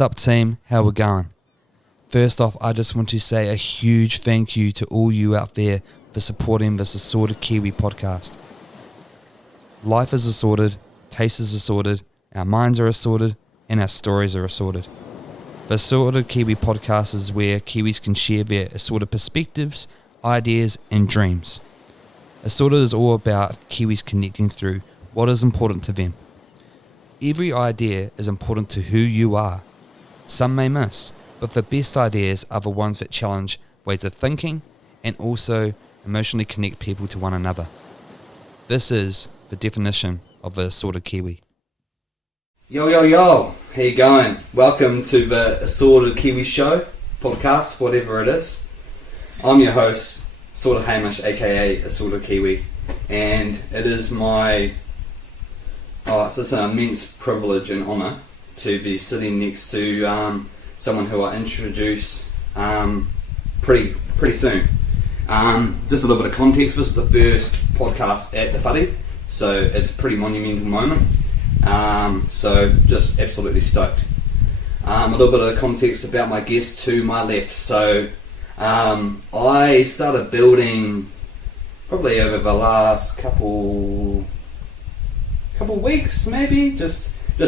What's up, team? How we going? First off, I just want to say a huge thank you to all you out there for supporting this Assorted Kiwi podcast. Life is assorted, taste is assorted, our minds are assorted, and our stories are assorted. The Assorted Kiwi podcast is where Kiwis can share their assorted perspectives, ideas, and dreams. Assorted is all about Kiwis connecting through what is important to them. Every idea is important to who you are. Some may miss, but the best ideas are the ones that challenge ways of thinking and also emotionally connect people to one another. This is the definition of the Assorted Kiwi. Yo, yo, yo, how you going? Welcome to the Assorted Kiwi show, podcast, whatever it is. I'm your host, Sorta Hamish, aka Assorted Kiwi, and it is my it's just an immense privilege and honour to be sitting next to someone who I introduce pretty soon. Just a little bit of context, this is the first podcast at the Whare, so it's a pretty monumental moment. So just absolutely stoked. A little bit of context about my guest to my left. So I started building probably over the last couple weeks, maybe just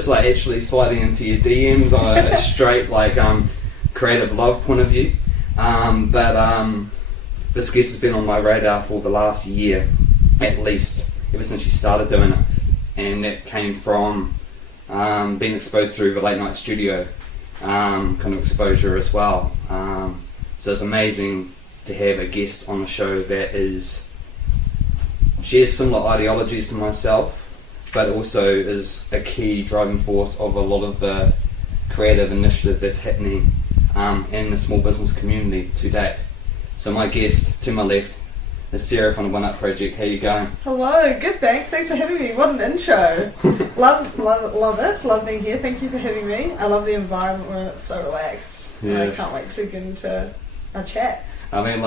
like actually sliding into your DMs on a straight creative love point of view. But this guest has been on my radar for the last year, at least, ever since she started doing it. And that came from being exposed through the late night studio kind of exposure as well. So it's amazing to have a guest on the show that shares similar ideologies to myself, but also is a key driving force of a lot of the creative initiative that's happening in the small business community to date. So my guest to my left is Sarah from the One Up Project. How you going? Hello, good, thanks. Thanks for having me. What an intro. love it. Love being here. Thank you for having me. I love the environment when it's so relaxed. Yeah. I can't wait to get into our chats. I mean,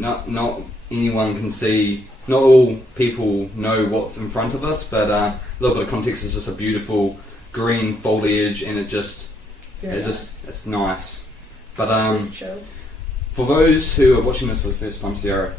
not anyone can see, not all people know what's in front of us, but a little bit of context is just a beautiful green foliage, and it's nice. But for those who are watching this for the first time, Sarah,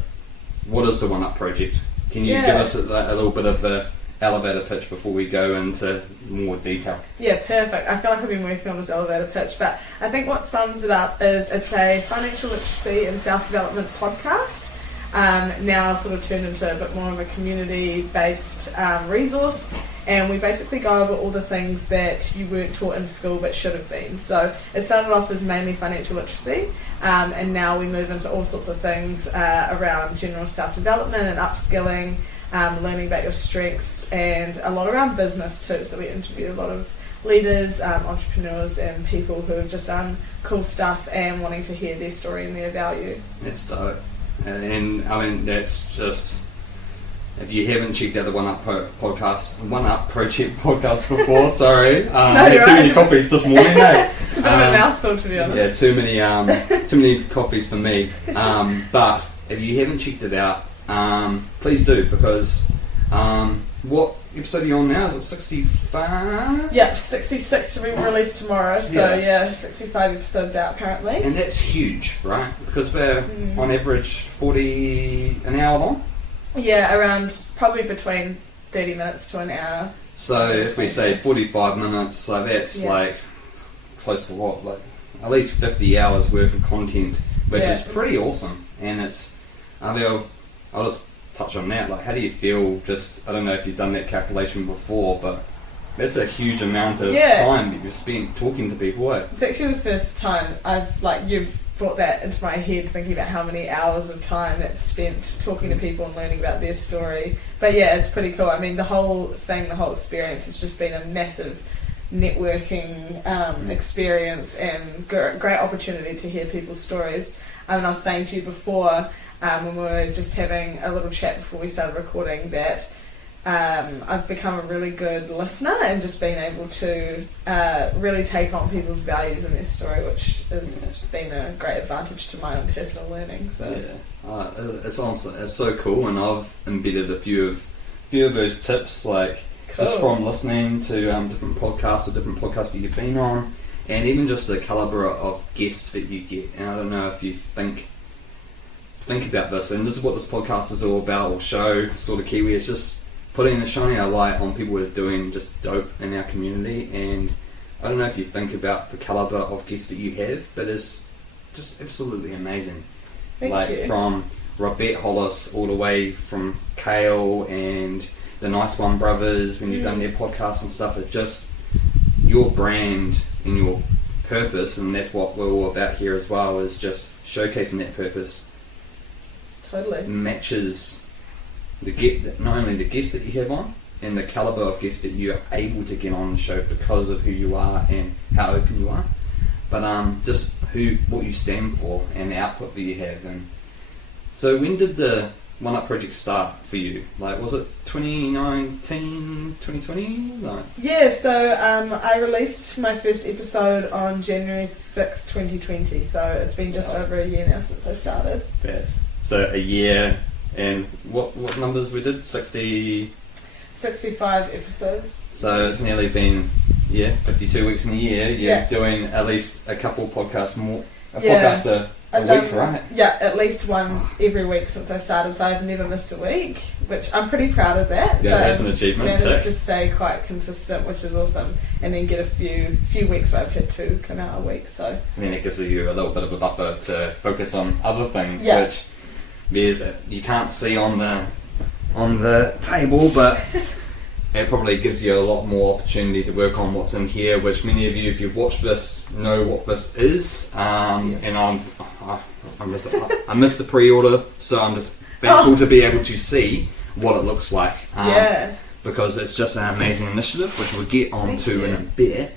what is the One Up Project? Can you give us a little bit of the elevator pitch before we go into more detail? Yeah, perfect. I feel like I've been working on this elevator pitch, but I think what sums it up is it's a financial literacy and self-development podcast. Now sort of turned into a bit more of a community-based resource, and we basically go over all the things that you weren't taught in school but should have been. So it started off as mainly financial literacy, and now we move into all sorts of things around general self-development and upskilling, learning about your strengths, and a lot around business too. So we interview a lot of leaders, entrepreneurs, and people who have just done cool stuff and wanting to hear their story and their value. That's dope. And I mean, that's just, if you haven't checked out the One Up Project podcast before, sorry, I had too many coffees this morning. It's a bit of a mouthful, to be honest. Yeah, too many coffees for me. But if you haven't checked it out, please do, because what episode are you on now? Is it 65? Yep, 66 to be released tomorrow, so 65 episodes out currently. And that's huge, right? Because they're on average 40 an hour long? Yeah, around probably between 30 minutes to an hour. So if we say 45 minutes, so that's like close to what? Like at least 50 hours worth of content, which is pretty awesome. And it's, I'll just touch on that. Like, how do you feel? Just, I don't know if you've done that calculation before, but that's a huge amount of time that you've spent talking to people. It's actually the first time you've brought that into my head, thinking about how many hours of time that's spent talking to people and learning about their story. But yeah, it's pretty cool. I mean, the whole experience has just been a massive networking experience and great opportunity to hear people's stories. And I was saying to you before, when we were just having a little chat before we started recording, that I've become a really good listener and just being able to really take on people's values and their story, which has been a great advantage to my own personal learning. So it's awesome. It's so cool, and I've embedded a few of those tips, just from listening to different podcasts or different podcasts that you've been on, and even just the calibre of guests that you get. And I don't know if you think about this, and this is what this podcast is all about, or show, sort of Kiwi. It's just shining a light on people who are doing just dope in our community. And I don't know if you think about the calibre of guests that you have, but it's just absolutely amazing. Thank you. From Robert Hollis all the way from Kale and the Nice One Brothers, when you've done their podcasts and stuff. It's just your brand and your purpose, and that's what we're all about here as well, is just showcasing that purpose. Totally. Matches not only the guests that you have on, and the calibre of guests that you're able to get on the show because of who you are and how open you are, but just what you stand for and the output that you have. And so when did the One Up project start for you? Like, was it 2019, 2020? Like, yeah, so I released my first episode on January 6th, 2020, so it's been just over a year now since I started. So a year, and what numbers we did? 65 episodes. So it's nearly been 52 weeks in a year. You're doing at least a couple podcasts more. Podcast a week, right? Yeah, at least one every week since I started, so I've never missed a week, which I'm pretty proud of that. Yeah, that's an achievement. Managed to stay quite consistent, which is awesome, and then get a few weeks where I've had 2 come out a week. So then it gives you a little bit of a buffer to focus on other things, which you can't see on the table, but it probably gives you a lot more opportunity to work on what's in here, which many of you, if you've watched this, know what this is. And I missed the pre-order, so I'm just thankful to be able to see what it looks like. Because it's just an amazing initiative, which we'll get onto in a bit.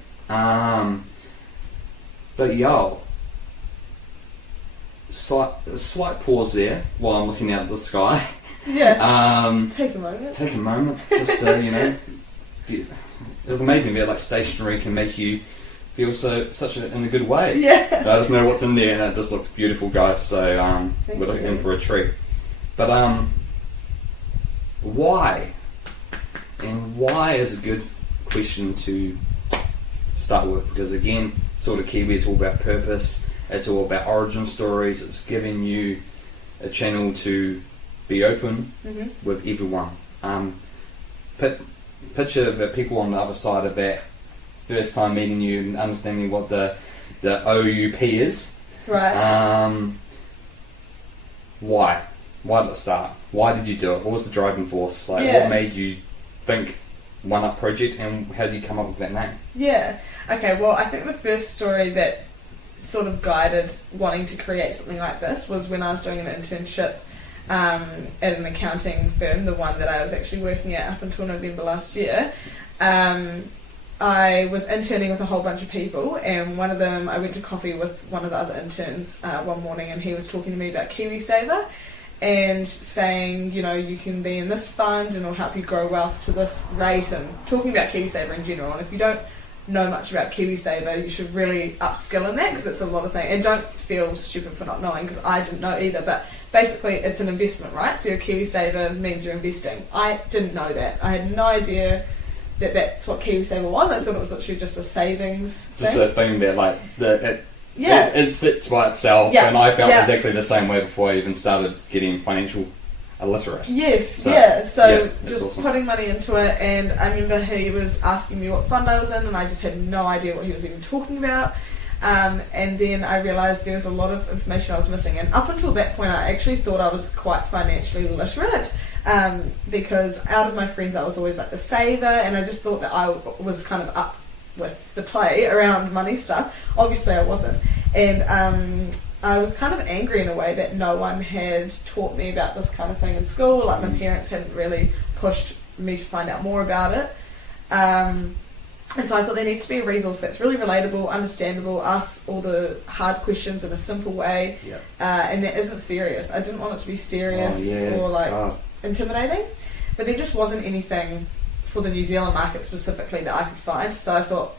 But slight pause there while I'm looking out at the sky. Take a moment. Just to, it's amazing that like stationery can make you feel in a good way. I just know what's in there, and it just looks beautiful, guys. So we're looking in for a treat. But why? And why is a good question to start with, because again, sort of Kiwi, it's all about purpose. It's all about origin stories. It's giving you a channel to be open with everyone. Picture the people on the other side of that first time meeting you and understanding what the OUP is. Right. Why? Why did it start? Why did you do it? What was the driving force? What made you think One Up Project, and how did you come up with that name? Okay, well, I think the first story that sort of guided wanting to create something like this was when I was doing an internship at an accounting firm, the one that I was actually working at up until November last year. I was interning with a whole bunch of people, and one of them, I went to coffee with one of the other interns one morning, and he was talking to me about KiwiSaver and saying, you can be in this fund and it'll help you grow wealth to this rate, and talking about KiwiSaver in general. And if you don't know much about KiwiSaver, you should really upskill in that, because it's a lot of things. And don't feel stupid for not knowing, because I didn't know either, but basically it's an investment, right? So your KiwiSaver means you're investing. I didn't know that. I had no idea that that's what KiwiSaver was. I thought it was literally just a savings thing. Just a thing that it sits by itself, and I felt exactly the same way before I even started getting financial illiterate. So just awesome. Putting money into it. And I remember he was asking me what fund I was in, and I just had no idea what he was even talking about. And then I realised there was a lot of information I was missing, and up until that point I actually thought I was quite financially literate, because out of my friends I was always like the saver, and I just thought that I was kind of up with the play around money stuff. Obviously I wasn't, and I was kind of angry in a way that no one had taught me about this kind of thing in school. Like, my parents hadn't really pushed me to find out more about it. And so I thought there needs to be a resource that's really relatable, understandable, asks all the hard questions in a simple way, and that isn't serious. I didn't want it to be serious or intimidating, but there just wasn't anything for the New Zealand market specifically that I could find. So I thought,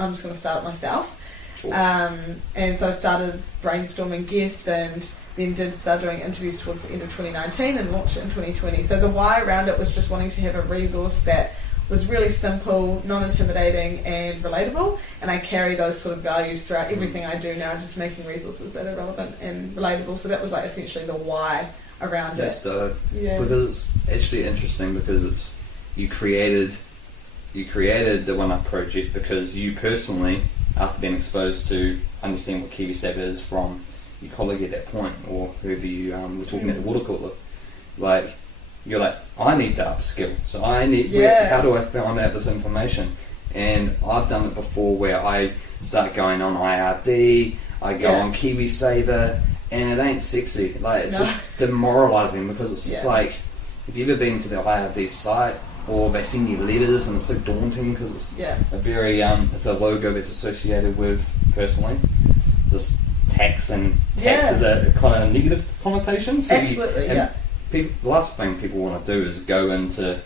I'm just going to start it myself. And so I started brainstorming guests, and then start doing interviews towards the end of 2019 and launched it in 2020. So the why around it was just wanting to have a resource that was really simple, non-intimidating and relatable, and I carry those sort of values throughout everything I do now, just making resources that are relevant and relatable. So that was like essentially the why around That's it. dope. Yeah. Because it's actually interesting because you created the One Up project because you personally, after being exposed to understand what Kiwi Saver is from your colleague at that point, or whoever you were talking at the water cooler, like you're like, I need to upskill, so I need. How do I find out this information? And I've done it before, where I start going on IRD, I go on Kiwi Saver, and it ain't sexy. Like it's just demoralising because it's just like, have you ever been to the IRD site? Or they send you letters and it's so daunting because it's a very it's a logo that's associated with, personally, this tax, and tax is a kind of negative connotation. So the last thing people want to do is go into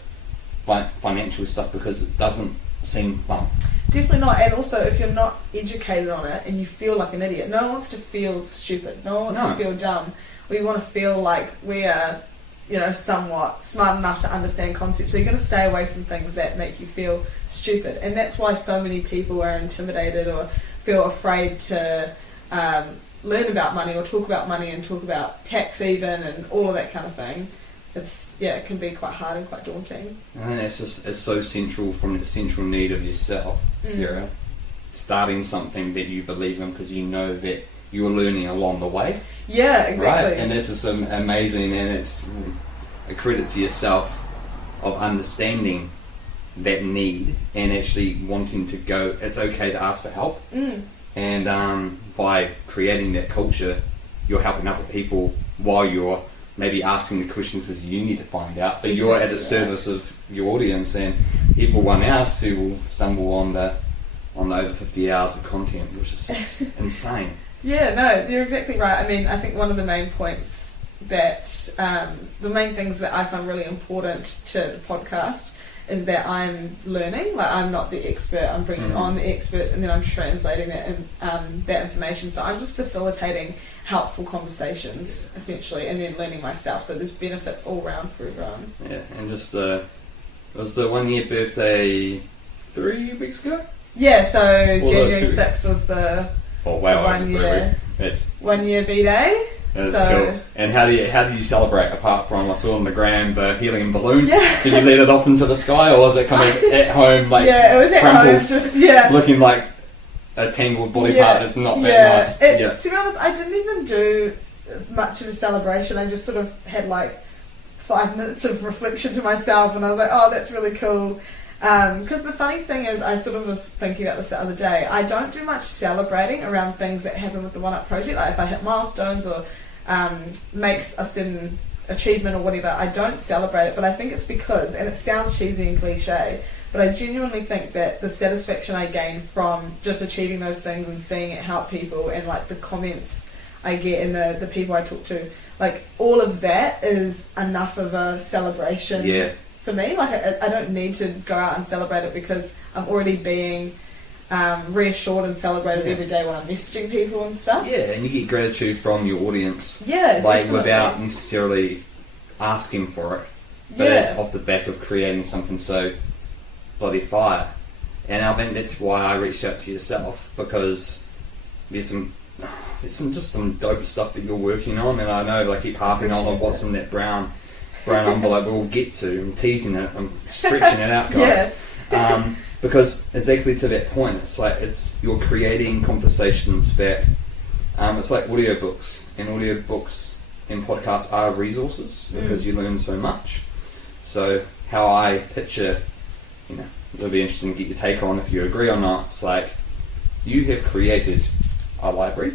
financial stuff because it doesn't seem fun. Definitely not. And also, if you're not educated on it and you feel like an idiot, no one wants to feel stupid. No one wants to feel dumb. We want to feel like we are, somewhat smart enough to understand concepts. So you're going to stay away from things that make you feel stupid. And that's why so many people are intimidated or feel afraid to learn about money or talk about money and talk about tax even and all of that kind of thing. It can be quite hard and quite daunting. And it's so central from the central need of yourself, Sarah. Starting something that you believe in because you know that you're learning along the way. Yeah, exactly. Right, and this is amazing, and it's a credit to yourself of understanding that need and actually wanting to go. It's okay to ask for help, and by creating that culture, you're helping other people while you're maybe asking the questions because you need to find out, but you're at the service of your audience and everyone else who will stumble on the over 50 hours of content, which is just insane. Yeah, no, you're exactly right. I mean, I think one of the main points that, the main things that I find really important to the podcast is that I'm learning. Like, I'm not the expert, I'm bringing on the experts and then I'm translating that information. So I'm just facilitating helpful conversations, essentially, and then learning myself. So there's benefits all round for everyone. Yeah, and just, it was the 1 year birthday 3 weeks ago? Yeah, so January 6th was the... Oh wow! 1 year. It's 1 year B-Day. That's cool. And how do you celebrate apart from I saw on the gram the helium balloon? Yeah. Did you let it off into the sky, or was it kind of at home like it was at home, just looking like a tangled body part that's not that nice? To be honest, I didn't even do much of a celebration. I just sort of had like 5 minutes of reflection to myself, and I was like, oh, that's really cool. Because the funny thing is, I sort of was thinking about this the other day, I don't do much celebrating around things that happen with the One Up project. Like if I hit milestones or makes a certain achievement or whatever, I don't celebrate it, but I think it's because, and it sounds cheesy and cliche, but I genuinely think that the satisfaction I gain from just achieving those things and seeing it help people, and like the comments I get and the people I talk to, like all of that is enough of a celebration for me. Like I don't need to go out and celebrate it because I'm already being reassured and celebrated every day when I'm messaging people and stuff. Yeah, and you get gratitude from your audience. Yeah, like definitely. Without necessarily asking for it. But it's off the back of creating something so bloody fire. And I think that's why I reached out to yourself, because there's some dope stuff that you're working on, and I know I keep harping on what's in that brown envelope we'll get to. I'm teasing it, I'm stretching it out, guys. Because exactly to that point, you're creating conversations that it's like audiobooks, and audiobooks and podcasts are resources because you learn so much. So how I picture, it'll be interesting to get your take on if you agree or not. It's like you have created a library,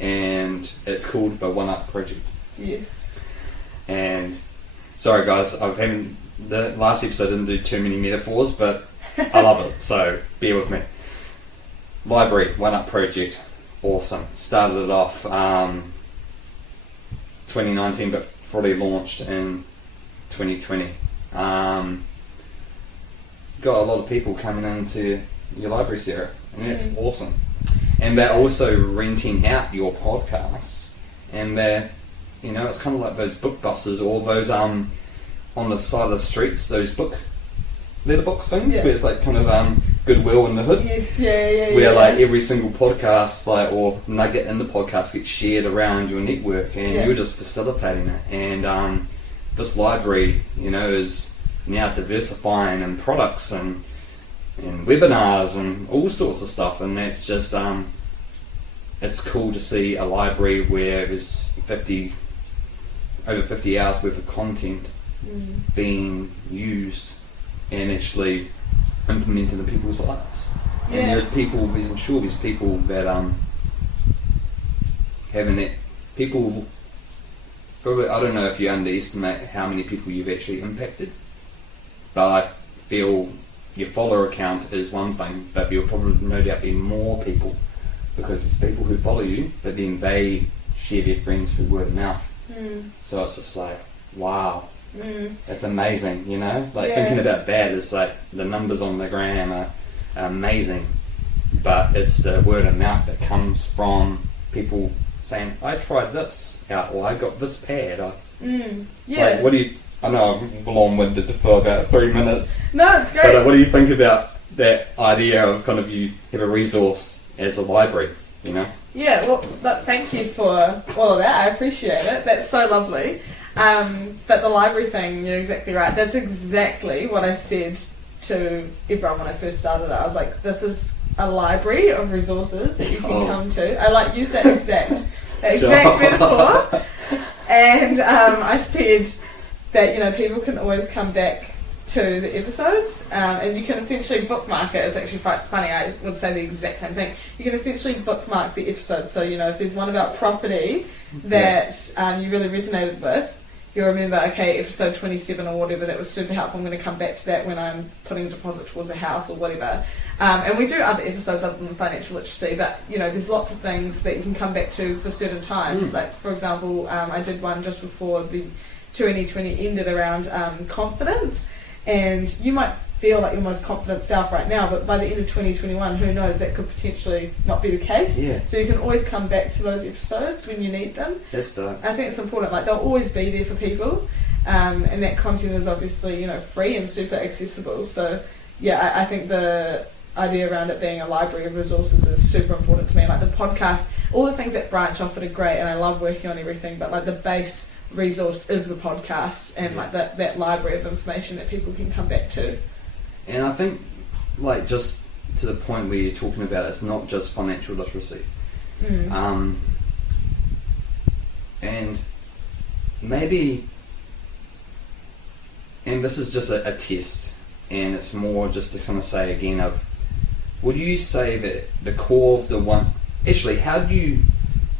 and it's called the One Up Project. Yes. And sorry guys, the last episode didn't do too many metaphors, but I love it, so bear with me. Library, One Up Project, awesome. Started it off 2019, but fully launched in 2020. Got a lot of people coming into your library, Sarah, and that's awesome. And they're also renting out your podcast, and they're, it's kind of like those book buses or those on the side of the streets, those book letterbox things, Yeah. where it's like kind of Goodwill in the hood. Yes, yeah. Where like every single podcast, like or nugget in the podcast gets shared around your network, and you're just facilitating it. And this library, you know, is now diversifying in products and webinars and all sorts of stuff, and that's just it's cool to see a library where there's over 50 hours worth of content being used and actually implemented in people's lives. And I'm sure there's people that having that people probably, I don't know if you underestimate how many people you've actually impacted, but I feel your follower count is one thing, but there'll probably no doubt be more people, because it's people who follow you, but then they share their friends through word of mouth. So it's just like, wow, that's amazing, you know? Like thinking about that, it's like the numbers on the gram are amazing, but it's the word of mouth that comes from people saying, I tried this out, or I got this pad. Like, what do you, I know I'm long-winded for about 3 minutes. No, it's great. But what do you think about that idea of kind of you have a resource as a library, you know? Yeah, well, thank you for all of that. I appreciate it. That's so lovely. But the library thing, you're exactly right. That's exactly what I said to everyone when I first started. I was like, this is a library of resources that you can come to. I use that exact metaphor. And I said that, you know, people can always come back to the episodes, and you can essentially bookmark it. It's actually quite funny, I would say the exact same thing. You can essentially bookmark the episodes, so, you know, if there's one about property that you really resonated with, you'll remember, okay, episode 27 or whatever, that was super helpful. I'm going to come back to that when I'm putting a deposit towards a house or whatever. And we do other episodes other than financial literacy, but, you know, there's lots of things that you can come back to for certain times. Like, for example, I did one just before the 2020 ended around confidence. And you might feel like your most confident self right now, but by the end of 2021, who knows, that could potentially not be the case. Yeah. So you can always come back to those episodes when you need them. That's dope. I think it's important, like, they'll always be there for people, and that content is obviously, you know, free and super accessible. So yeah, I think the idea around it being a library of resources is super important to me. Like the podcast, all the things that branch off it are great, and I love working on everything, but like the base resource is the podcast, and like that library of information that people can come back to. And I think, like, just to the point where you're talking about, it's not just financial literacy. And maybe, and this is just a test, and it's more just to kind of say again of, would you say that the core of the one, actually, how do you,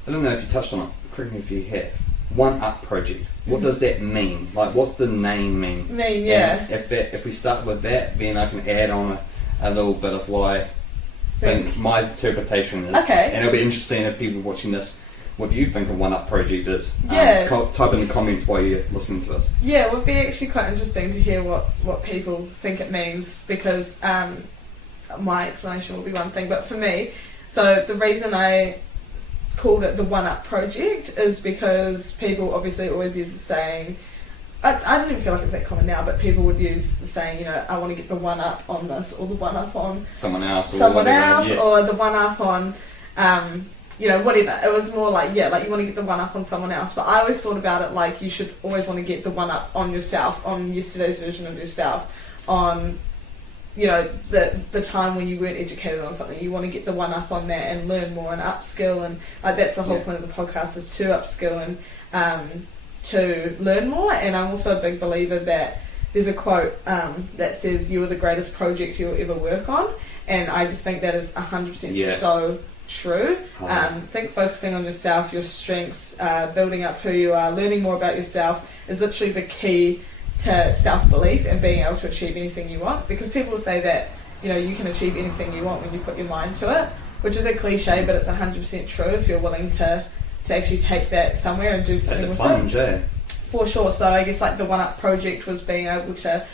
I don't know if you touched on it, correct me if you have, One Up Project. What does that mean? Like, what's the name mean? Yeah. And if we start with that, then I can add on a little bit of what I think my interpretation is. Okay. And it'll be interesting if people watching this, what you think a One Up Project is. Yeah. Type in the comments while you're listening to us. Yeah, it would be actually quite interesting to hear what people think it means, because my explanation will be one thing, but for me, so the reason I called it the One Up Project is because people obviously always use the saying, I don't even feel like it's that common now, but people would use the saying, you know, I want to get the one up on this, or the one up on someone else, or the one up on, you know, whatever. It was more like, yeah, like you want to get the one up on someone else, but I always thought about it like you should always want to get the one up on yourself, on yesterday's version of yourself, on, you know, the time when you weren't educated on something. You want to get the one up on that and learn more and upskill, and like that's the whole point of the podcast, is to upskill and to learn more. And I'm also a big believer that there's a quote that says you are the greatest project you'll ever work on, and I just think that is 100% so true. Think focusing on yourself, your strengths, building up who you are, learning more about yourself is literally the key to self-belief and being able to achieve anything you want. Because people say that, you know, you can achieve anything you want when you put your mind to it, which is a cliche, but it's 100% true if you're willing to actually take that somewhere and do something with it. For sure. So I guess like the One Up Project was being able to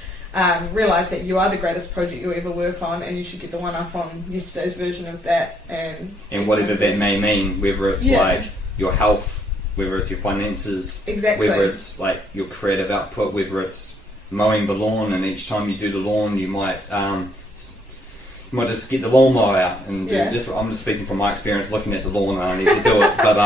realise that you are the greatest project you'll ever work on, and you should get the one up on yesterday's version of that. And whatever that may mean, whether it's like your health, whether it's your finances, whether it's like your creative output, whether it's mowing the lawn, and each time you do the lawn, you might just get the lawnmower out and do this. I'm just speaking from my experience looking at the lawn, and I need to do it. But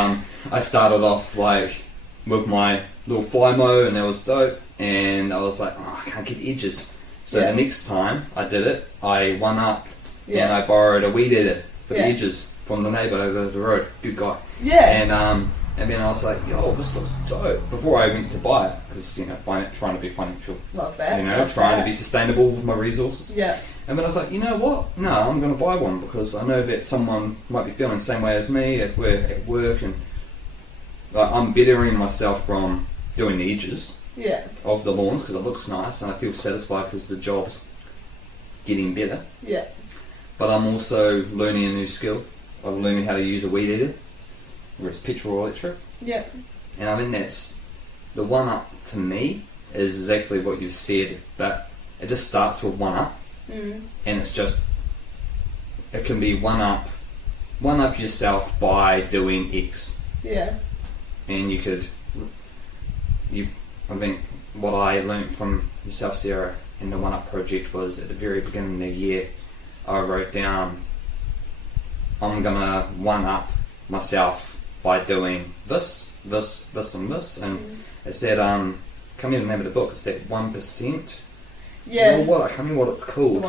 I started off like with my little fly mow, and that was dope. And I was like, oh, I can't get the edges. So the next time I did it, I won up and I borrowed a weed eater for the edges from the neighbour over the road. Good guy. Yeah. And then I was like, yo, this looks dope. Before I went to buy it, because, trying to be financial. Love that. Trying to be sustainable with my resources. Yeah. And then I was like, you know what? No, I'm going to buy one because I know that someone might be feeling the same way as me at work, and I'm bettering myself from doing the edges of the lawns because it looks nice and I feel satisfied because the job's getting better. Yeah. But I'm also learning a new skill. I'm learning how to use a weed eater, whether it's petrol or electric. Yeah. And I mean, that's the one up to me is exactly what you've said, but it just starts with one up. And it's just, it can be one up yourself by doing X. Yeah. And I think what I learned from yourself, Sarah, in the One Up project was at the very beginning of the year, I wrote down, I'm gonna one up myself by doing this, and this. And it's that, I can't even remember the book, it's that 1%. Yeah. Well, I can't remember what it's called.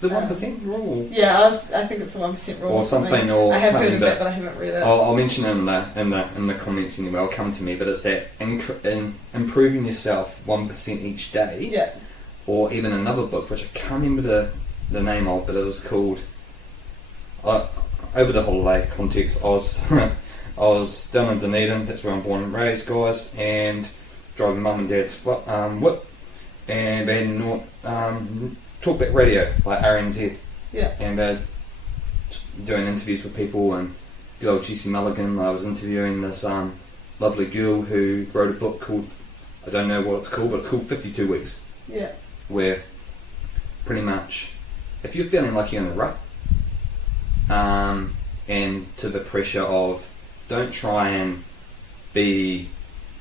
The 1% rule. Yeah, I think it's the 1% rule. Or something. Or I have heard of it, but I haven't read it. I'll mention it in the comments anyway. It'll come to me. But it's that in improving yourself 1% each day. Yeah. Or even another book, which I can't remember the name of, but it was called. Over the holiday context, I was down in Dunedin. That's where I'm born and raised, guys, and driving mum and dad's whip. And then talkback radio, like RNZ. Yeah. And doing interviews with people, and good old GC Mulligan. I was interviewing this lovely girl who wrote a book called, I don't know what it's called, but it's called 52 Weeks. Yeah. Where pretty much, if you're feeling like you're in a rut, and to the pressure of, don't try and be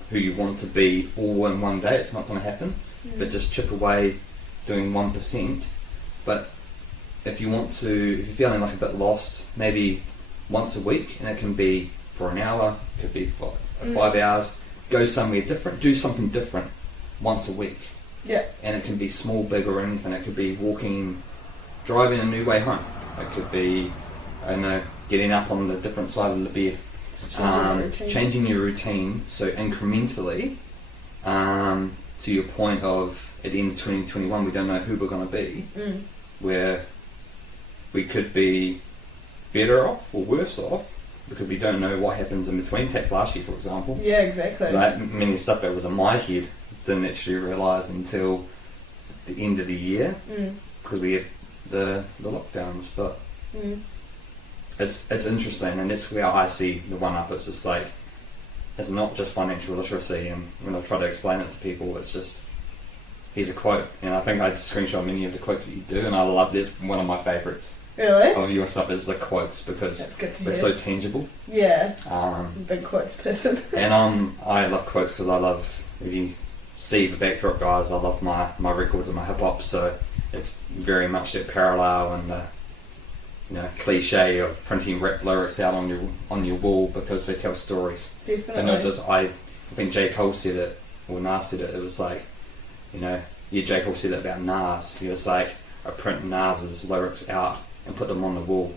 who you want to be all in one day, it's not going to happen. But just chip away doing 1%. But if you're feeling like a bit lost, maybe once a week, and it can be for an hour, it could be for 5 hours, go somewhere different, do something different once a week. Yeah. And it can be small, big, or anything. It could be driving a new way home. It could be, getting up on the different side of the bed. Changing your routine, so incrementally, to your point of at the end of 2021 we don't know who we're going to be, where we could be better off or worse off because we don't know what happens in between. Take last year, for example. Yeah, exactly. Like, many stuff that was in my head didn't actually realise until the end of the year because we had the lockdowns, but it's interesting, and that's where I see the one up. It's just like, it's not just financial literacy, and when I try to explain it to people, it's just, here's a quote, and I think I screenshot many of the quotes that you do, and I love this. One of my favourites of your stuff is the quotes, because they're so tangible. Yeah, I'm a big quotes person. And I love quotes because I love, if you see the backdrop, guys, I love my records and my hip hop, so it's very much that parallel and the cliche of printing rap lyrics out on your wall because they tell stories. Definitely. And I think J. Cole said it, or Nas said it. It was like, J. Cole said it about Nas. He was like, I print Nas's lyrics out and put them on the wall.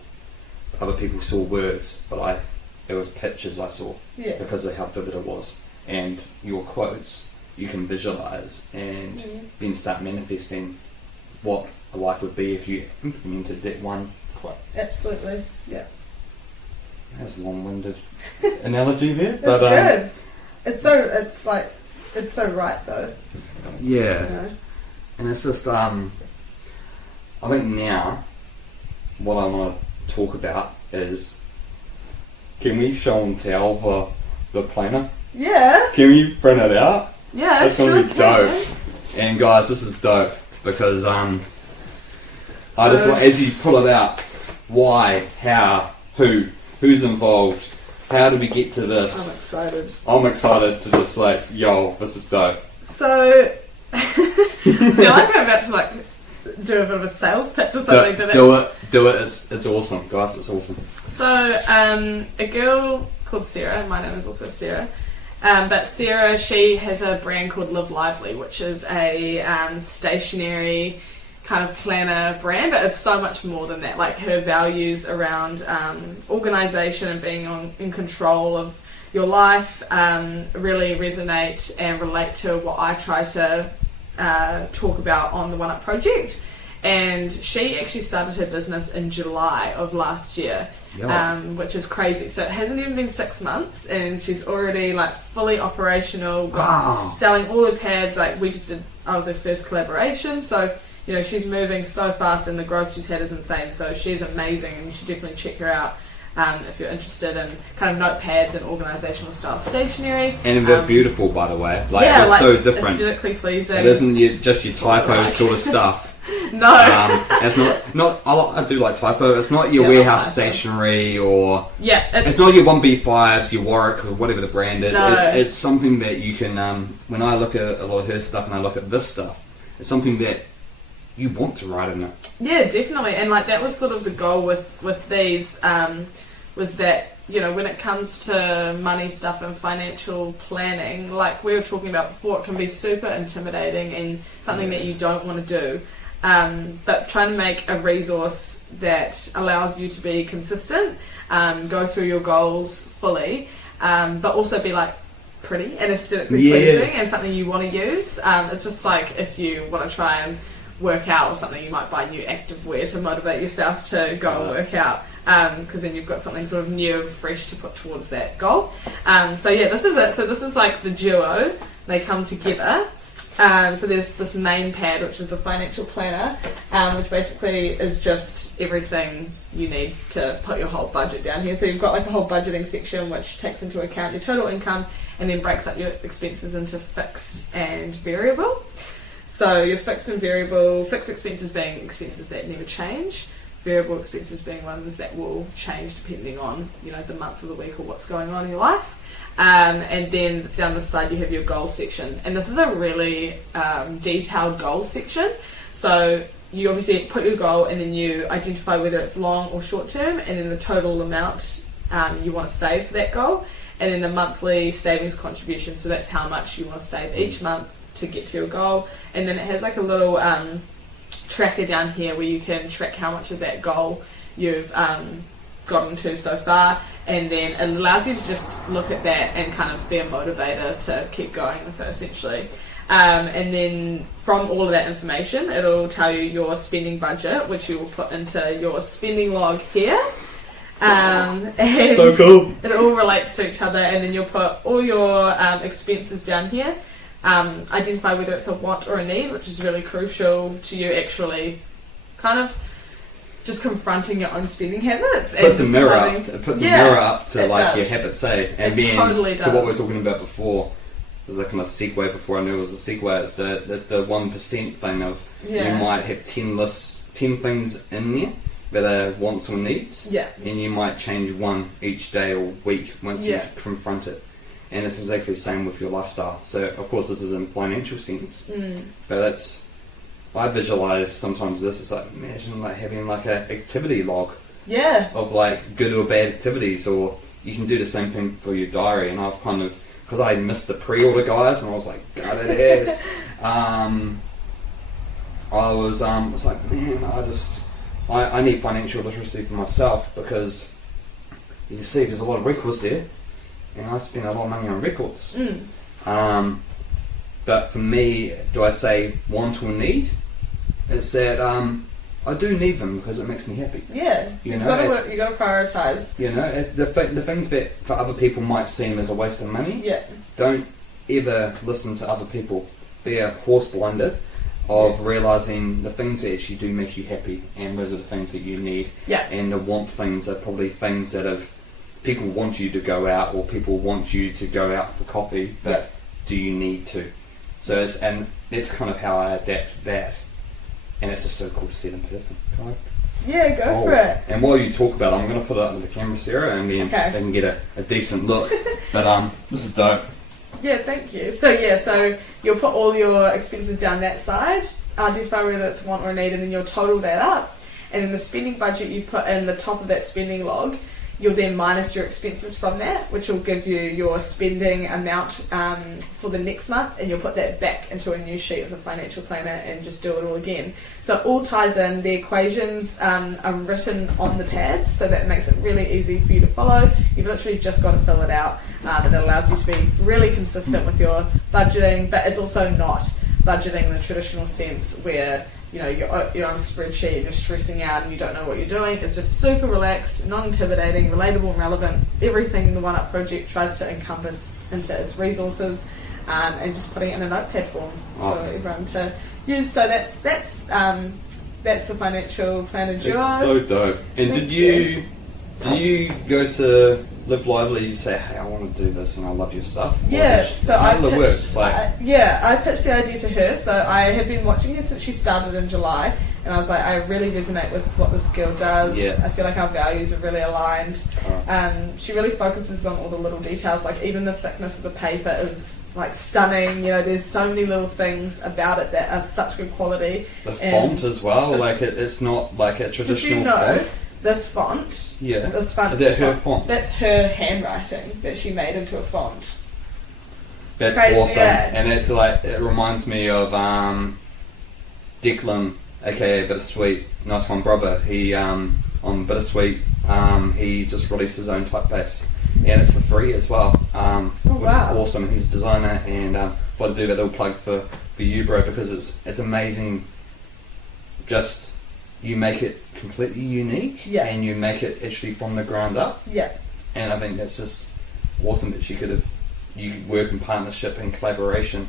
Other people saw words, but it was pictures I saw because of how vivid it was. And your quotes, you can visualize and then start manifesting what a life would be if you implemented that one quote. Absolutely, yeah. That was a long-winded analogy there. But good. It's so right though. Yeah. And it's just, I think now, what I want to talk about is, can we show and tell the planner? Yeah. Can we print it out? Yeah, it's going to be dope. And guys, this is dope because I just want, as you pull it out, why, how, who's involved, how do we get to this? I'm excited to just like, yo, this is dope. So, feel like I'm about to like do a bit of a sales pitch or something. Do it. It's awesome, guys. It's awesome. So, a girl called Sarah. My name is also Sarah. But Sarah, she has a brand called Live Lively, which is a stationery kind of planner brand, but it's so much more than that. Like her values around organisation and being in control of your life really resonate and relate to what I try to talk about on the One Up project. And she actually started her business in July of last year, which is crazy. So it hasn't even been 6 months, and she's already like fully operational, selling all her pads. Like I was her first collaboration, so you know she's moving so fast, and the growth she's had is insane. So she's amazing, and you should definitely check her out if you're interested in kind of notepads and organisational style stationery. And they're beautiful, by the way. It's so different. Aesthetically pleasing. It isn't just your typo sort of stuff. No. It's not. I do like typo. It's not your warehouse stationery or. Yeah. It's not your 1B5s, your Warwick, or whatever the brand is. No. It's something that you can. When I look at a lot of her stuff and I look at this stuff, it's something that you want to write in it. Yeah, definitely. And like that was sort of the goal with these. Was that, you know, when it comes to money stuff and financial planning, like we were talking about before, it can be super intimidating and something that you don't want to do. But trying to make a resource that allows you to be consistent, go through your goals fully, but also be like pretty and aesthetically pleasing and something you want to use. It's just like if you want to try and work out or something, you might buy new activewear to motivate yourself to go and work out. Because then you've got something sort of new, fresh to put towards that goal. So yeah, this is it. So this is like the duo. They come together. So there's this main pad, which is the financial planner, which basically is just everything you need to put your whole budget down here. So you've got like a whole budgeting section which takes into account your total income and then breaks up your expenses into fixed and variable. So your fixed and variable, fixed expenses being expenses that never change. Variable expenses being ones that will change depending on, you know, the month or the week or what's going on in your life. And then down the side you have your goals section. And this is a really detailed goals section. So you obviously put your goal and then you identify whether it's long or short term and then the total amount you want to save for that goal. And then the monthly savings contribution. So that's how much you want to save each month to get to your goal. And then it has like a little tracker down here where you can track how much of that goal you've gotten to so far, and then it allows you to just look at that and kind of be a motivator to keep going with it essentially. And then from all of that information it'll tell you your spending budget, which you will put into your spending log here. And so cool. It all relates to each other, and then you'll put all your expenses down here. Identify whether it's a want or a need, which is really crucial to you actually kind of just confronting your own spending habits. It puts a mirror up to like your habits, and it then totally to what we were talking about before. There's a kind of segue before I knew it was a segue. It's the 1% thing of you might have 10 things in there that are wants or needs, and you might change one each day or week once you confront it. And it's exactly the same with your lifestyle. So, of course, this is in financial sense. But I visualise sometimes this. It's like, imagine like having like an activity log. Yeah. Of like good or bad activities. Or you can do the same thing for your diary. And I've kind of, because I missed the pre-order, guys, and I was like, God, it is. I was like, man, I need financial literacy for myself, because you can see there's a lot of records there. And I spend a lot of money on records. But for me, do I say want or need? It's that I do need them because it makes me happy. Yeah, you've got to prioritise. You know, it's the things that for other people might seem as a waste of money. Yeah. Don't ever listen to other people. Be a horse blinded of realising the things that actually do make you happy, and those are the things that you need. Yeah. And the want things are probably things that have people want you to go out, or people want you to go out for coffee, but do you need to? So that's kind of how I adapt that, and it's just so cool to see them in person. Yeah, go for it. And while you talk about it, I'm going to put it up with the camera, Sarah, and then they can get a decent look. But this is dope. Yeah, thank you. So you'll put all your expenses down that side, identify whether it's a want or a need, and then you'll total that up. And then the spending budget you put in the top of that spending log, you'll then minus your expenses from that, which will give you your spending amount for the next month, and you'll put that back into a new sheet of the financial planner and just do it all again. So it all ties in. The equations are written on the pads, so that makes it really easy for you to follow. You've literally just got to fill it out, and it allows you to be really consistent with your budgeting, but it's also not budgeting in the traditional sense where you're on a spreadsheet and you're stressing out and you don't know what you're doing. It's just super relaxed, non-intimidating, relatable and relevant. Everything the One Up project tries to encompass into its resources, and just putting it in a notepad form for everyone to use. So that's the financial planner duo. It's so dope. And did you go to Live Lively and say, hey, I want to do this and I love your stuff? Yeah, I pitched the idea to her. So I had been watching her since she started in July, and I was like, I really resonate with what this girl does. Yeah. I feel like our values are really aligned. She really focuses on all the little details, like even the thickness of the paper is like stunning. There's so many little things about it that are such good quality. The font as well, it's not like a traditional font. This font, is that her font? That's her handwriting that she made into a font. That's crazy, awesome, yeah. and it's it reminds me of Declan, aka Bittersweet, nice one brother. He on Bittersweet, he just released his own typeface, and it's for free as well. Which is awesome. He's a designer, and want to do that little plug for you, bro, because it's amazing. Just you make it completely unique, and you make it actually from the ground up. Yeah. And I think that's just awesome that you work in partnership and collaboration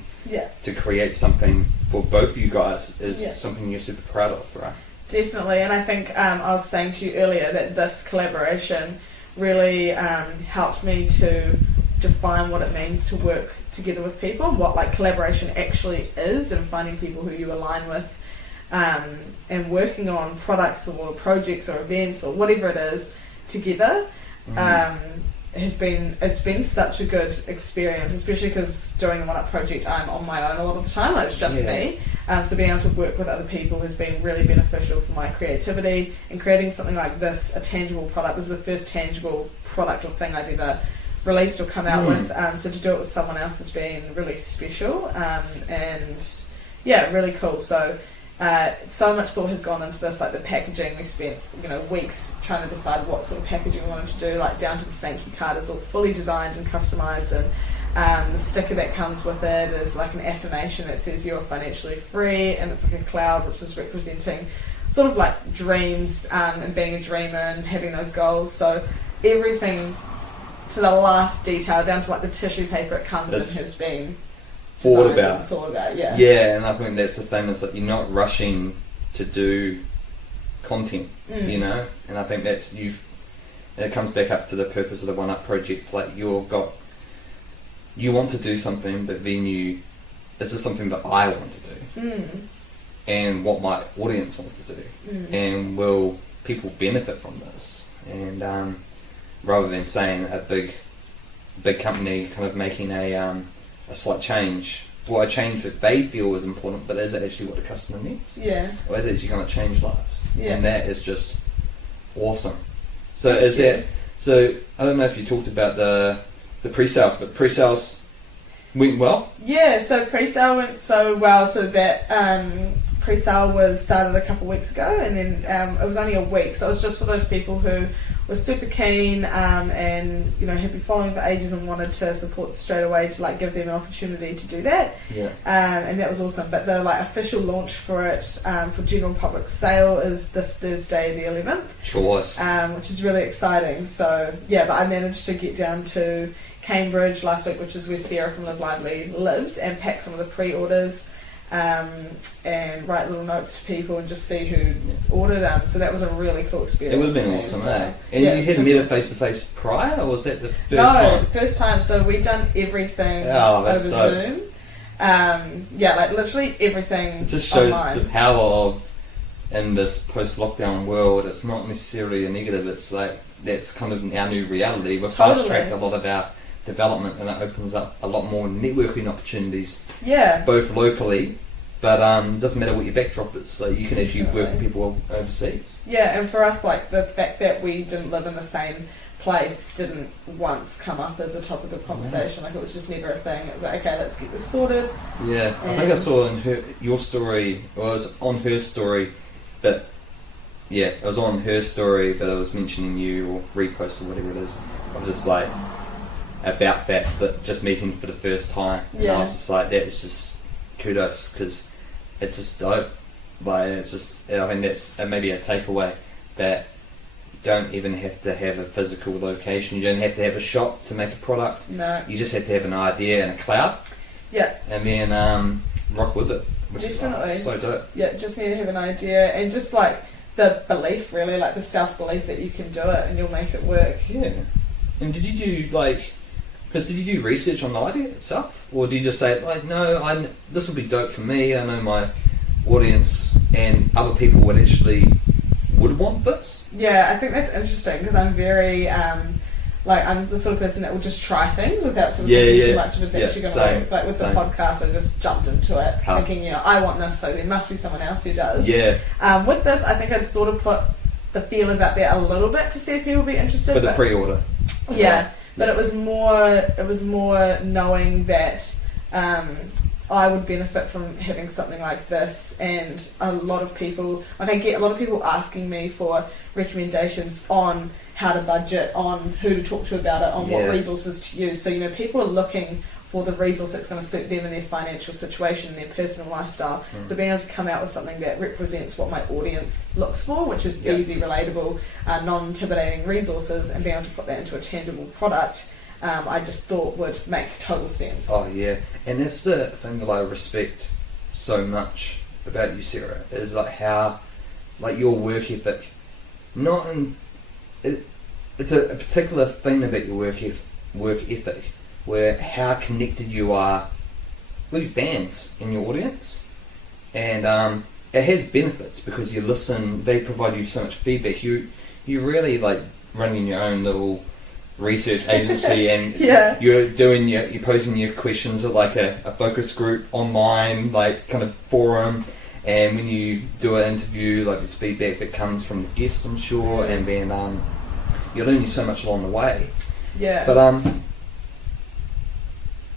to create something for both of you guys is something you're super proud of, right? Definitely. And I think I was saying to you earlier that this collaboration really helped me to define what it means to work together with people, what collaboration actually is, and finding people who you align with. And working on products or projects or events or whatever it is together it's been such a good experience, especially because doing the One Up project I'm on my own a lot of the time, it's just me, so being able to work with other people has been really beneficial for my creativity, and creating something like this, a tangible product. This is the first tangible product or thing I've ever released or come out with, so to do it with someone else has been really special, and really cool. So much thought has gone into this, the packaging. We spent weeks trying to decide what sort of packaging we wanted to do, down to the thank you card is all fully designed and customised, and the sticker that comes with it is an affirmation that says you're financially free, and it's a cloud which is representing sort of dreams, and being a dreamer and having those goals. So everything to the last detail, down to the tissue paper it comes in, has been thought about, and I think that's the thing, is that you're not rushing to do content, and I think that's it comes back up to the purpose of the One Up project. You want to do something, but then this is something that I want to do, and what my audience wants to do, and will people benefit from this, and rather than saying a big company kind of making a slight change, or a change that they feel is important, but is it actually what the customer needs? Yeah. Or is it actually going to change lives? Yeah. And that is just awesome. So so I don't know if you talked about the pre-sales, but pre-sales went well? Yeah, so pre-sale went so well, so that pre-sale was started a couple of weeks ago, and then it was only a week, so it was just for those people who were super keen and had been following for ages and wanted to support straight away to give them an opportunity to do that. Yeah. And that was awesome. But the official launch for it for general public sale is this Thursday the 11th. Sure was. Which is really exciting. So but I managed to get down to Cambridge last week, which is where Sarah from Live Lively lives, and pack some of the pre-orders. And write little notes to people and just see who ordered them. So that was a really cool experience. It would have been awesome, eh? And you hadn't met her face to face prior, or was that the first time? No, first time. So we've done everything over Zoom. Literally everything. It just shows online. The power of, in this post-lockdown world, it's not necessarily a negative. It's that's kind of our new reality. We've fast-tracked a lot of our development, and it opens up a lot more networking opportunities, Yeah. both locally, but doesn't matter what your backdrop is, so you can actually work with people overseas. Yeah, and for us, like, the fact that we didn't live in the same place didn't once come up as a topic of conversation. Like, it was just never a thing. It was like, okay, let's get this sorted. Yeah, I think I saw in your story, or it was on her story, but yeah, it was on her story, but it was mentioning you or repost or whatever it is. I was just like about that just meeting for the first time, and I was just like, that is just kudos, because it's just dope. Like, it's just, I think that's maybe a takeaway, that you don't even have to have a physical location. You don't have to have a shop to make a product. No. You just have to have an idea and a cloud. Yeah. And then rock with it, which Definitely. is so dope. Yeah, just need to have an idea, and just like the belief, really, like the self-belief that you can do it and you'll make it work. Yeah. And did you did you do research on the idea itself? Or did you just say, like, no, this will be dope for me, I know my audience and other people would want this? Yeah, I think that's interesting, because I'm very, I'm the sort of person that will just try things without sort of thinking too much if it's actually going to work. Like with the podcast, I just jumped into it thinking, I want this, so there must be someone else who does. Yeah. With this, I think I'd sort of put the feelers out there a little bit to see if people would be interested. For the pre-order. Yeah, but it was more knowing that I would benefit from having something like this, and a lot of people, like, I get a lot of people asking me for recommendations on how to budget, on who to talk to about it, on what resources to use. So, people are looking for the resource that's going to suit them in their financial situation, their personal lifestyle. So being able to come out with something that represents what my audience looks for, which is easy, relatable, non-intimidating resources, and being able to put that into a tangible product, I just thought would make total sense. Oh yeah, and that's the thing that I respect so much about you, Sarah, is like how, like, your work ethic, it's a particular thing about your work ethic, where how connected you are with your fans and your audience, and it has benefits because you listen, they provide you so much feedback. You really like running your own little research agency, and you're posing your questions at like a focus group online, like kind of forum, and when you do an interview, like there's feedback that comes from the guests, I'm sure, and then you learn so much along the way. Yeah. But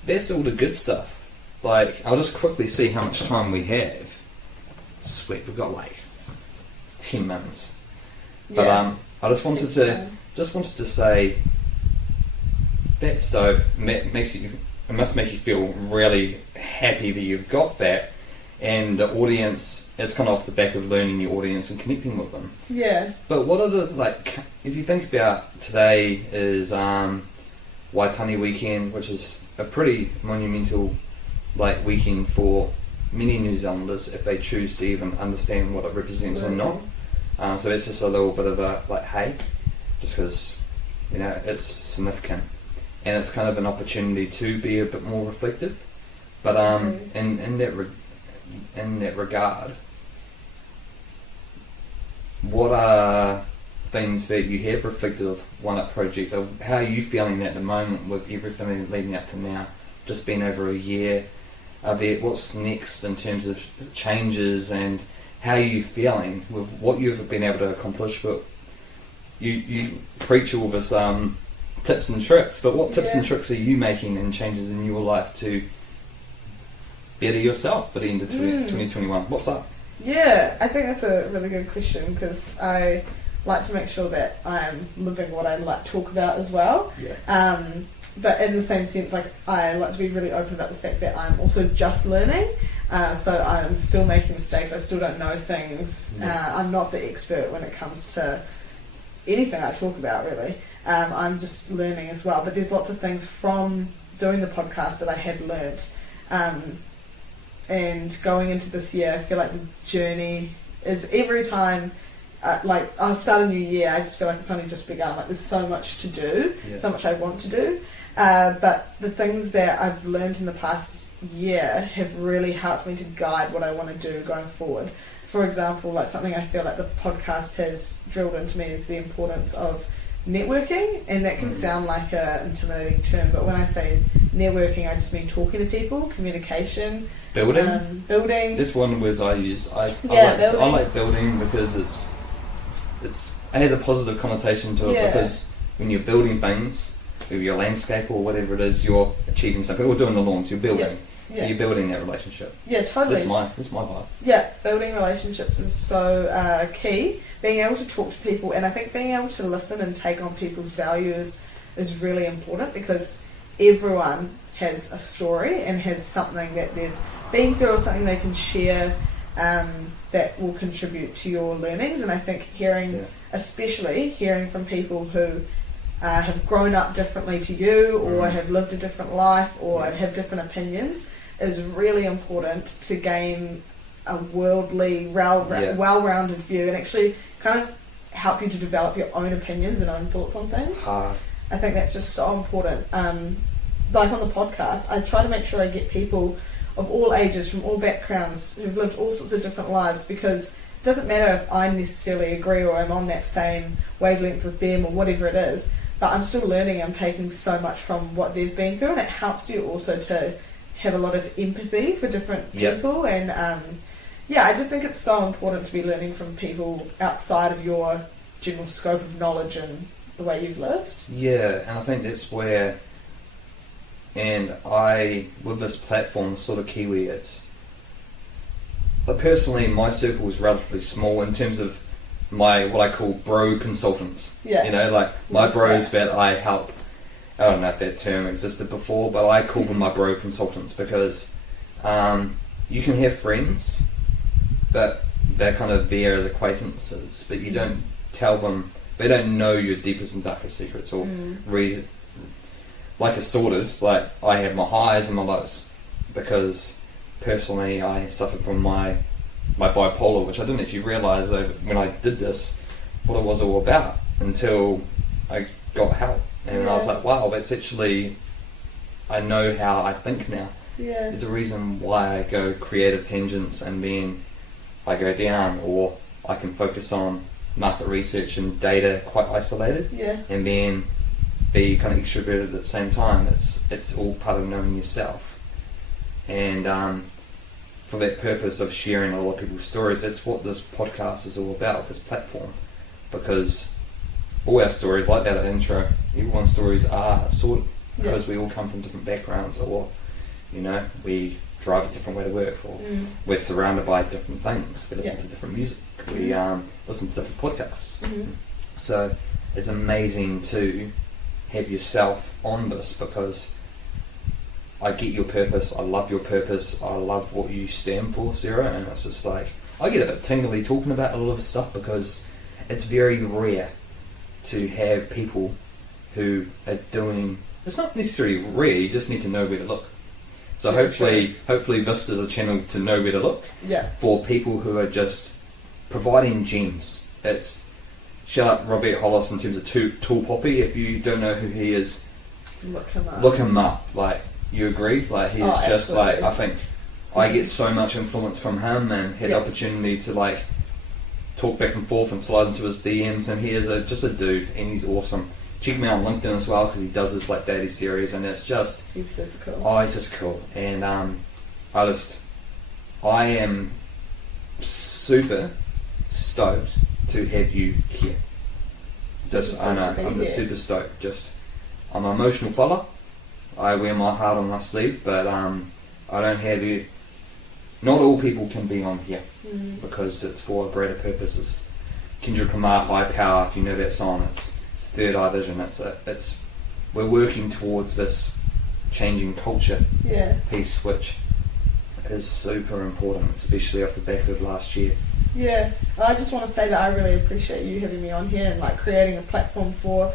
that's all the good stuff. Like, I'll just quickly see how much time we have. Sweet, we've got like 10 minutes. But I just wanted to say that's dope. It must make you feel really happy that you've got that, and the audience. It's kind of off the back of learning your audience and connecting with them. Yeah. But what are the, like, if you think about today is Waitangi weekend, which is a pretty monumental, like, weekend for many New Zealanders if they choose to even understand what it represents or not. So it's just a little bit of a, like, hey, just because, it's significant. And it's kind of an opportunity to be a bit more reflective. But in that regard, what are things that you have reflected of One Up Project? How are you feeling at the moment with everything leading up to now? Just been over a year. What's next in terms of changes, and how are you feeling with what you've been able to accomplish? But you preach all this tips and tricks, but what tips and tricks are you making and changes in your life to better yourself for the end of 2021? What's up? Yeah, I think that's a really good question, because I like to make sure that I'm living what I like to talk about as well. Yeah. But in the same sense, like, I like to be really open about the fact that I'm also just learning. So I'm still making mistakes. I still don't know things. I'm not the expert when it comes to anything I talk about, really. I'm just learning as well. But there's lots of things from doing the podcast that I have learnt. And going into this year, I feel like the journey is every time, I'll start a new year, I just feel like it's only just begun. Like, there's so much to do, so much I want to do. But the things that I've learned in the past year have really helped me to guide what I want to do going forward. For example, like, something I feel like the podcast has drilled into me is the importance of networking, and that can sound like a intimidating term, but when I say networking, I just mean talking to people, communication, Building. Building. That's one of the words I use. I building. like building because it has a positive connotation to it, because when you're building things, whether your landscape or whatever it is, you're achieving something, or doing the lawns, you're building. So you're building that relationship. Yeah, totally. That's my vibe. Yeah, building relationships is so key. Being able to talk to people, and I think being able to listen and take on people's values is really important, because everyone has a story and has something that they've been through or something they can share that will contribute to your learnings. And I think especially hearing from people who have grown up differently to you, or have lived a different life, or have different opinions, is really important to gain a worldly, well-rounded view, and actually kind of help you to develop your own opinions and own thoughts on things. I think that's just so important. Like on the podcast, I try to make sure I get people of all ages, from all backgrounds, who've lived all sorts of different lives, because it doesn't matter if I necessarily agree or I'm on that same wavelength with them or whatever it is, but I'm still learning. I'm taking so much from what they've been through, and it helps you also to have a lot of empathy for different people. And I just think it's so important to be learning from people outside of your general scope of knowledge and the way you've lived. Yeah, and I think that's where, with this platform, sort of Kiwi, personally, my circle is relatively small in terms of what I call bro consultants. Yeah. You know, like my bros that I help. I don't know if that term existed before, but I call them my bro consultants, because you can have friends, but they're kind of there as acquaintances, but you don't tell them, they don't know your deepest and darkest secrets or reason. Like Assorted, like I have my highs and my lows, because personally I suffered from my bipolar, which I didn't actually realise when I did this what it was all about until I got help. And I was like, wow, that's actually, I know how I think now. Yeah. It's a reason why I go creative tangents, and then I go down, or I can focus on market research and data quite isolated, and then be kind of extroverted at the same time. It's all part of knowing yourself. And for that purpose of sharing a lot of people's stories, that's what this podcast is all about, this platform, because all our stories, like that intro, everyone's stories are assorted, because we all come from different backgrounds, or we drive a different way to work, or we're surrounded by different things, we listen to different music, we listen to different podcasts. So it's amazing to have yourself on this, because I get your purpose, I love your purpose, I love what you stand for, Sarah, and it's just like, I get a bit tingly talking about a lot of stuff, because it's very rare to have people who are doing, it's not necessarily rare, you just need to know where to look. So hopefully this is a channel to know where to look for people who are just providing gems. It's, shout out Robert Hollis in terms of Tool Poppy. If you don't know who he is, look him up. Like, you agree? Like, he's just like, I think I get so much influence from him, and had the opportunity to like talk back and forth and slide into his DMs, and he is just a dude, and he's awesome. Check him out on LinkedIn as well, because he does this like daily series, and it's just, he's super cool. Oh, he's just cool. And I am super stoked to have you here. I'm just super stoked. I'm an emotional fella. I wear my heart on my sleeve, but I don't have you. Not all people can be on here, because it's for a greater purposes. Kendrick Lamar, High Power, if you know that song, it's Third Eye Vision. We're working towards this changing culture piece, which is super important, especially off the back of last year. Yeah, I just want to say that I really appreciate you having me on here, and like creating a platform for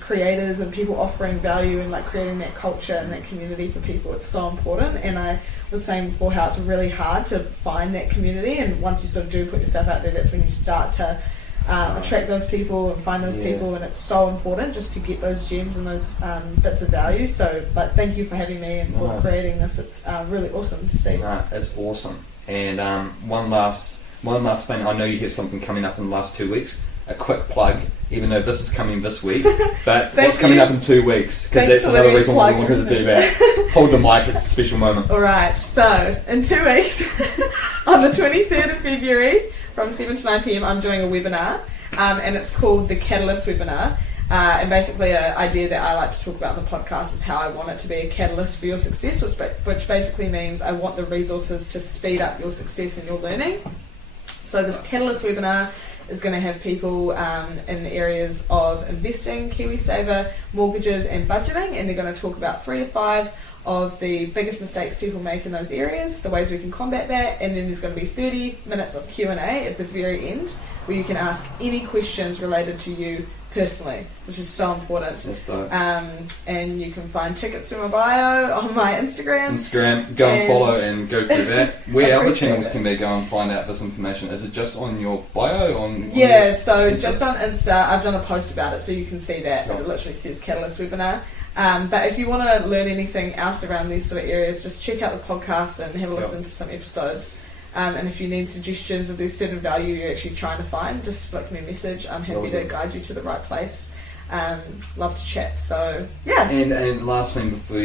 creators and people offering value, and like creating that culture and that community for people. It's so important. And I was saying before how it's really hard to find that community, and once you sort of do put yourself out there, that's when you start to attract those people and find those people, and it's so important just to get those gems and those bits of value. So like, thank you for having me and for creating this. It's really awesome to see. It's awesome. And one last thing, I know you have something coming up in the last 2 weeks. a quick plug, even though this is coming this week, but Thank what's coming you. up in 2 weeks, because Thanks that's for another letting me reason why we plug wanted to do in. that. Hold the mic, it's a special moment. Alright, so in 2 weeks, on the 23rd of February, from 7 to 9 p.m, I'm doing a webinar, and it's called the Catalyst Webinar. And basically an idea that I like to talk about in the podcast is how I want it to be a catalyst for your success, which basically means I want the resources to speed up your success and your learning. So this Catalyst webinar is going to have people in the areas of investing, KiwiSaver, mortgages and budgeting, and they're going to talk about 3 to 5 of the biggest mistakes people make in those areas, the ways we can combat that, and then there's going to be 30 minutes of Q&A at the very end where you can ask any questions related to you personally, which is so important. That's dope. And you can find tickets in my bio on my Instagram. Go and follow and go through that. Where other Appreciate channels it. can they go and find out this information? Is it just on your bio? Yeah, so Insta? just on Insta, I've done a post about it, so you can see that. Cool. It literally says Catalyst Webinar. But if you want to learn anything else around these sort of areas, just check out the podcast and have a listen to some episodes. And if you need suggestions, if there's certain value you're actually trying to find, just flick me a message. I'm happy to guide you to the right place. Love to chat. So, yeah. And last thing before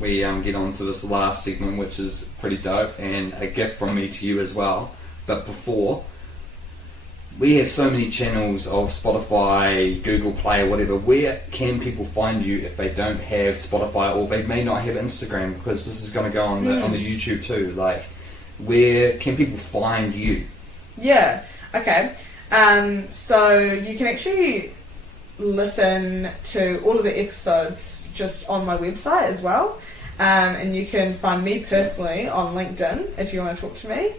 we get on to this last segment, which is pretty dope, and a gift from me to you as well. But before, we have so many channels of Spotify, Google Play, whatever. Where can people find you if they don't have Spotify, or they may not have Instagram? Because this is going to go on the YouTube too. Like, where can people find you? Yeah, okay. So you can actually listen to all of the episodes just on my website as well. And you can find me personally on LinkedIn if you want to talk to me.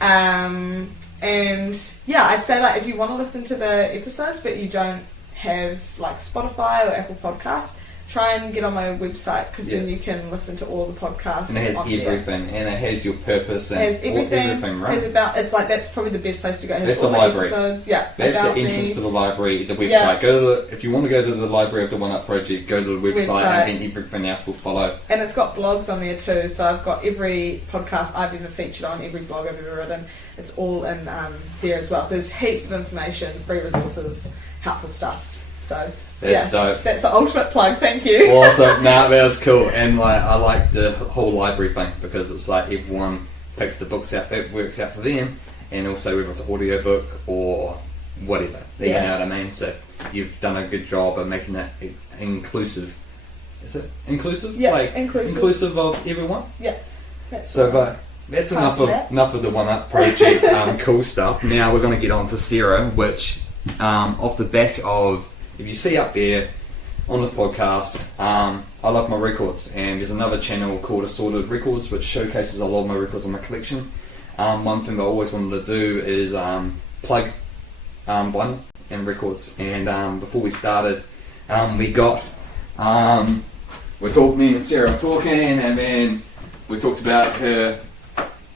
And yeah, I'd say like if you want to listen to the episodes but you don't have like Spotify or Apple Podcasts, try and get on my website, because then you can listen to all the podcasts. And it has on everything, and it has your purpose and it has everything, right? It's like that's probably the best place to go. It has That's the all library. Episodes, yeah, That's the about entrance me. to the library, the website. Yeah. Go to if you want to go to the Library of the One Up Project, go to the website. And then everything else will follow. And it's got blogs on there too, so I've got every podcast I've ever featured on, every blog I've ever written. It's all in there as well. So there's heaps of information, free resources, helpful stuff. So That's dope. That's the ultimate plug. Thank you. Awesome. Nah, that was cool. And like, I like the whole library thing, because it's like everyone picks the books out that works out for them, and also whether it's an audio book or whatever. You know what I mean? So you've done a good job of making it inclusive. Is it inclusive? Yeah, like, inclusive of everyone. Yeah. That's That's enough of the One Up Project cool stuff. Now we're going to get on to Sarah, which off the back of, if you see up there on this podcast, I love my records, and there's another channel called Assorted Records which showcases a lot of my records in my collection. One thing I always wanted to do is plug one and records, and before we started, we got me and Sarah were talking, and then we talked about her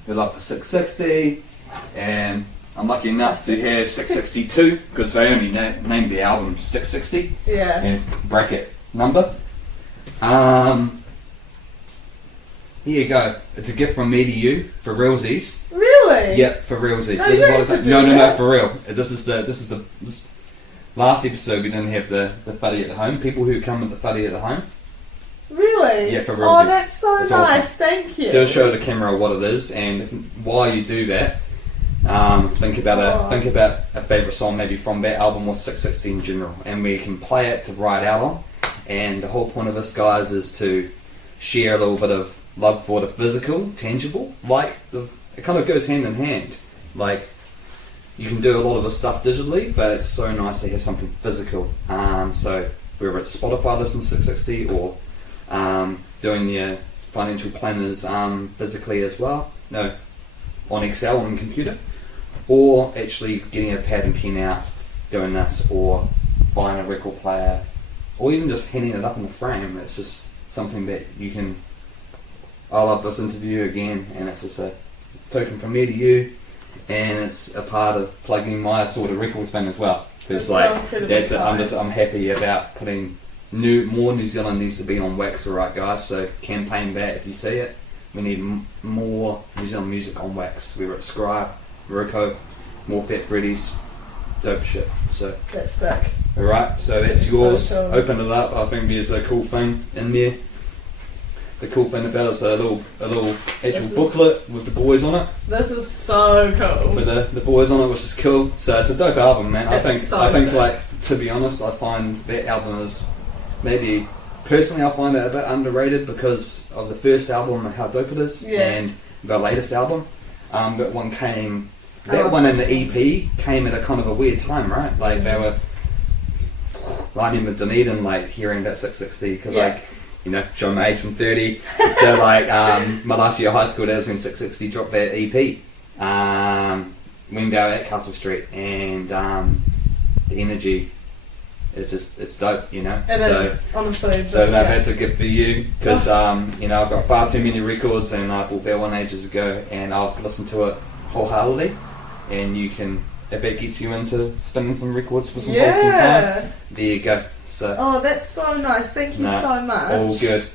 love for 660, and I'm lucky enough to have 662, because they only named the album 660. Yeah. And it's bracket number. Here you go. It's a gift from me to you for realsies. Really? Yep, for realsies. No, This you is don't what have it's to no, do no, no, that. for real. This last episode we didn't have the fuddy at the home. People who come with the fuddy at the home. Really? Yeah, for Oh, realsies. that's so It's nice. awesome. Thank you. Just show the camera what it is, and while you do that, think about a favourite song maybe from that album or 660 in general, and we can play it to write out on. And the whole point of this, guys, is to share a little bit of love for the physical, tangible. It kind of goes hand in hand. Like, you can do a lot of the stuff digitally, but it's so nice to have something physical. So whether it's Spotify listen to 660 or doing your financial planners physically as well, on Excel on the computer, or actually getting a pad and pen out, doing this, or buying a record player, or even just hanging it up in the frame. It's just something that you can. I love this interview again, and it's just a token from me to you, and it's a part of plugging my sort of records thing as well. Because I'm happy about putting more New Zealand needs to be on wax, alright guys, so campaign that if you see it. We need more New Zealand music on wax, whether it's Scribe, Roko, more Fat Freddy's, dope shit. So That's sick. alright, so that's That's yours. so cool. Open it up. I think there's a cool thing in there. The cool thing about it's a little actual booklet with the boys on it. This is so cool. With the boys on it, which is cool. So it's a dope album, man. I think sick. like, to be honest, I find that album is maybe personally I find it a bit underrated because of the first album and how dope it is, and the latest album. That one came. That one and the EP came at a kind of a weird time, right? Like they were. I remember Dunedin like hearing that 660 because like. You know, showing my age from 30 to like my last year of high school, that was when 660 dropped that EP. Window at Castle Street, and the energy is just, it's dope, you know. It is, honestly. So that's a gift for you because, you know, I've got far too many records and I bought that one ages ago and I've listened to it wholeheartedly, and you can, if it gets you into spinning some records for some wholesome time, there you go. So, oh, that's so nice. Thank you so much. All good.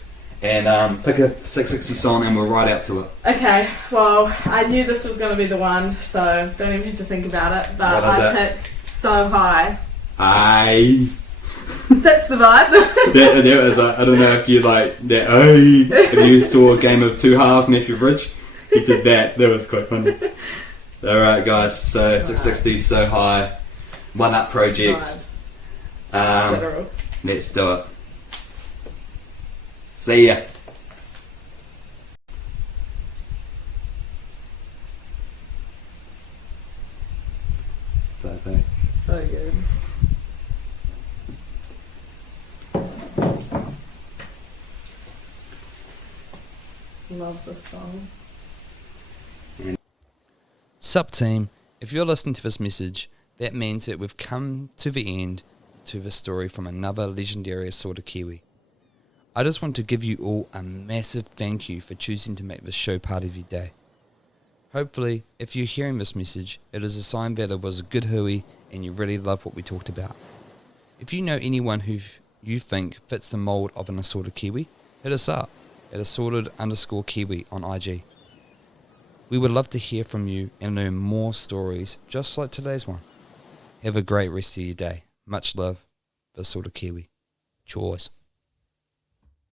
And pick a 660 song and we'll ride out to it. Okay, well, I knew this was going to be the one, so don't even have to think about it. But I picked So High. Aye. That's the vibe. that was, I don't know if you like that. If you saw a game of Two Halves, Matthew Bridge, he did that. That was quite funny. Alright, guys, so 660 So High, One Up Project. Vibes. Let's do it. See ya. Bye-bye. So good. Love this song. Sup team, if you're listening to this message, that means that we've come to the end to the story from another legendary Assorted Kiwi. I just want to give you all a massive thank you for choosing to make this show part of your day. Hopefully, if you're hearing this message, it is a sign that it was a good hui and you really love what we talked about. If you know anyone who you think fits the mould of an Assorted Kiwi, hit us up at assorted_Kiwi on IG. We would love to hear from you and learn more stories just like today's one. Have a great rest of your day. Much love, the Assorted Kiwi. Cheers.